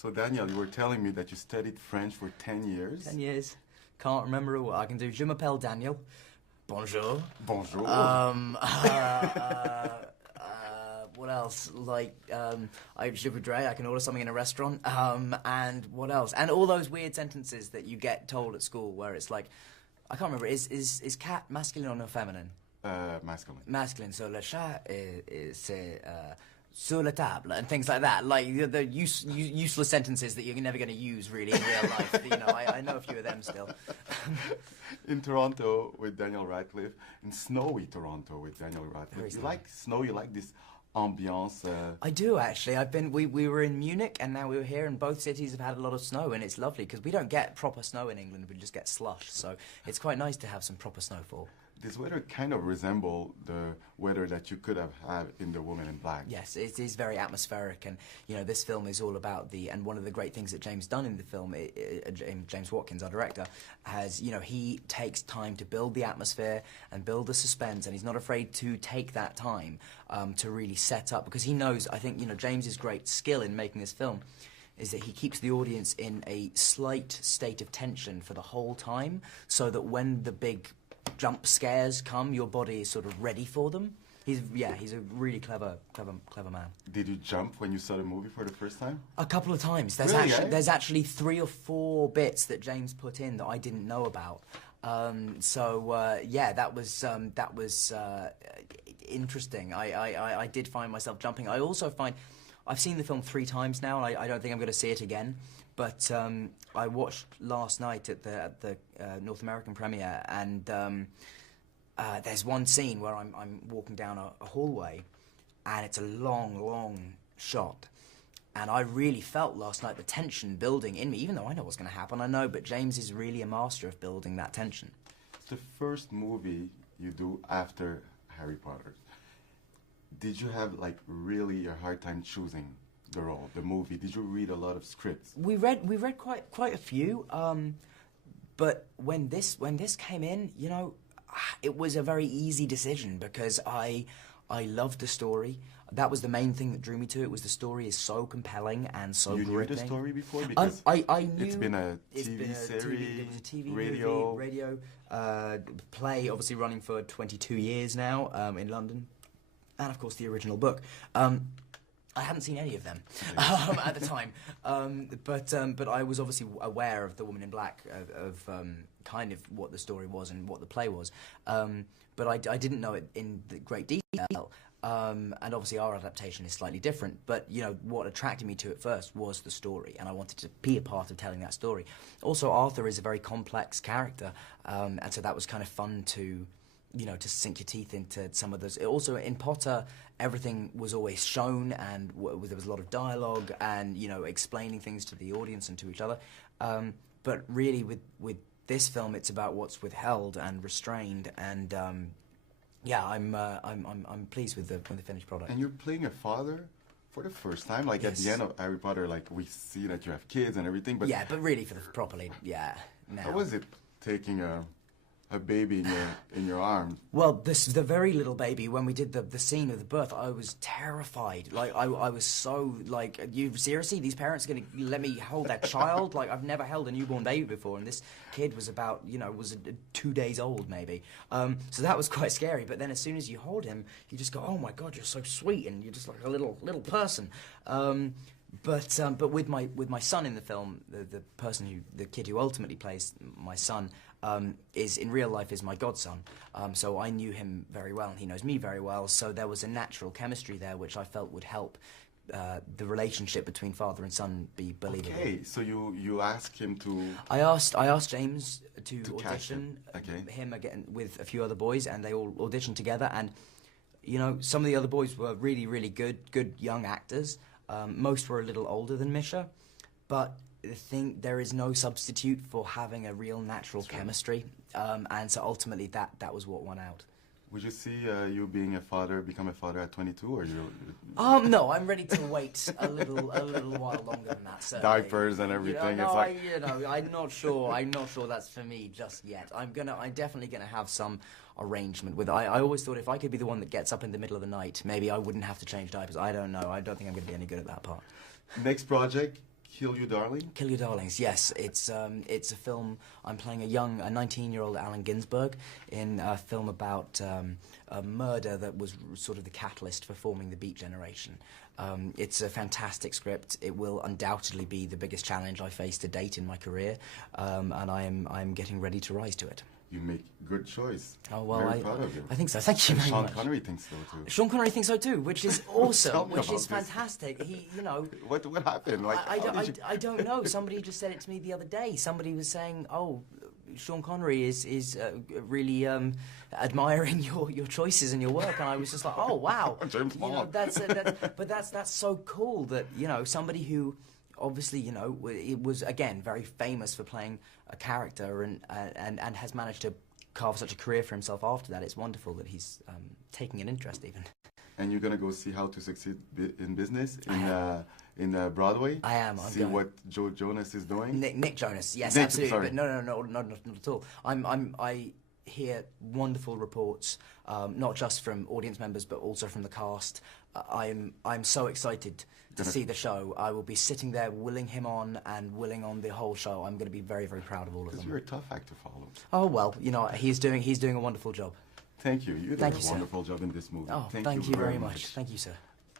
So Daniel, you were telling me that you studied French for 10 years. 10 years. Can't remember what I can do. Je m'appelle Daniel. Bonjour. Bonjour. What else? Like, je voudrais, I can order something in a restaurant. And what else? And all those weird sentences that you get told at school where it's like, I can't remember, is cat masculine or feminine? Masculine. Masculine. So le chat c'est sur la table and things like that. Like the useless sentences that you're never going to use really in real life. You know, I know a few of them still. In Toronto with Daniel Radcliffe, in snowy Toronto with Daniel Radcliffe. You like snow? You like this ambiance? I do actually. We were in Munich and now we were here, and both cities have had a lot of snow, and it's lovely because we don't get proper snow in England. We just get slush, so it's quite nice to have some proper snowfall. This weather kind of resembles the weather that you could have had in The Woman in Black. Yes, it is very atmospheric, and you know this film is all about and one of the great things that James done in the film, James Watkins, our director, has, you know, he takes time to build the atmosphere and build the suspense, and he's not afraid to take that time to really set up, because he knows, I think, you know, James's great skill in making this film is that he keeps the audience in a slight state of tension for the whole time, so that when the big jump scares come, your body is sort of ready for them. He's a really clever man. Did you jump when you saw the movie for the first time? A couple of times. There's actually 3 or 4 bits that James put in that I didn't know about. Yeah, that was interesting. I did find myself jumping. I also find I've seen the film 3 times now, and I don't think I'm going to see it again. But I watched last night at the North American premiere, and there's one scene where I'm walking down a hallway, and it's a long shot. And I really felt last night the tension building in me, even though I know what's going to happen. I know, but James is really a master of building that tension. It's the first movie you do after Harry Potter. Did you have, like, really a hard time choosing the role, the movie? Did you read a lot of scripts? We read quite a few, but when this came in, you know, it was a very easy decision because I loved the story. That was the main thing that drew me to it. Was the story is so compelling and so gripping. You knew the story before? Because I knew it's been a TV series, it was a TV radio, play, obviously running for 22 years now in London, and of course the original book. I hadn't seen any of them at the time, but I was obviously aware of The Woman in Black, of kind of what the story was and what the play was, but I didn't know it in great detail, and obviously our adaptation is slightly different, but you know, what attracted me to it first was the story, and I wanted to be a part of telling that story. Also, Arthur is a very complex character, and so that was kind of fun to, you know, to sink your teeth into some of those. Also, in Potter, everything was always shown, and there was a lot of dialogue, and you know, explaining things to the audience and to each other. But really, with this film, it's about what's withheld and restrained, and yeah, I'm pleased with the finished product. And you're playing a father for the first time, like yes. At the end of Harry Potter, like we see that you have kids and everything. But yeah, but really properly, yeah. Now. How was it taking a baby in your arms? Well, the very little baby, when we did the scene of the birth, I was terrified. Like, I was so, like, you seriously, these parents are going to let me hold that child? Like, I've never held a newborn baby before, and this kid was about, you know, was 2 days old, maybe. So that was quite scary, but then as soon as you hold him, you just go, oh my God, you're so sweet, and you're just like a little person. But with my son in the film, the kid who ultimately plays my son, is in real life is my godson, so I knew him very well and he knows me very well, so there was a natural chemistry there which I felt would help the relationship between father and son be believable. Okay, so you asked him to... I asked James to audition him again with a few other boys, and they all auditioned together, and you know, some of the other boys were really good young actors. Most were a little older than Misha, but there is no substitute for having a real natural chemistry, and so ultimately that was what won out. Would you see you become a father at 22, or you? No, I'm ready to wait a little while longer than that. Certainly. Diapers and everything. You know, I'm not sure that's for me just yet. I'm definitely gonna have some arrangement with it. I always thought if I could be the one that gets up in the middle of the night, maybe I wouldn't have to change diapers. I don't know. I don't think I'm gonna be any good at that part. Next project, Kill You Darling? Kill Your Darlings, yes. It's a film. I'm playing a 19-year-old Allen Ginsberg in a film about a murder that was sort of the catalyst for forming the Beat Generation. It's a fantastic script. It will undoubtedly be the biggest challenge I faced to date in my career, and I'm getting ready to rise to it. You make good choice. Oh, well, Very proud of you. I think so. Thank you and very Sean much. Connery thinks so too. Sean Connery thinks so too, which is awesome, which is this. fantastic. He, you know, What happened? Like, I don't know. Somebody just said it to me the other day. Somebody was saying, "Oh, Sean Connery is really admiring your choices and your work," and I was just like, "Oh, wow." James Bond. That's so cool that, you know, somebody who obviously, you know, it was again very famous for playing a character and has managed to carve such a career for himself after that. It's wonderful that he's taking an interest even. And you're gonna go see How to Succeed in Business in Broadway. I am. See what Joe Jonas is doing. Nick Jonas, yes, Nick, absolutely. sorry. But no, not at all. I hear wonderful reports, not just from audience members but also from the cast. I'm so excited to see the show. I will be sitting there willing him on and willing on the whole show. I'm going to be very, very proud of all of them. Because you're a tough act to follow. Oh well, you know, he's doing a wonderful job. Thank you. You did Thank a you, sir. wonderful job in this movie. Oh, thank you very much. Thank you, sir.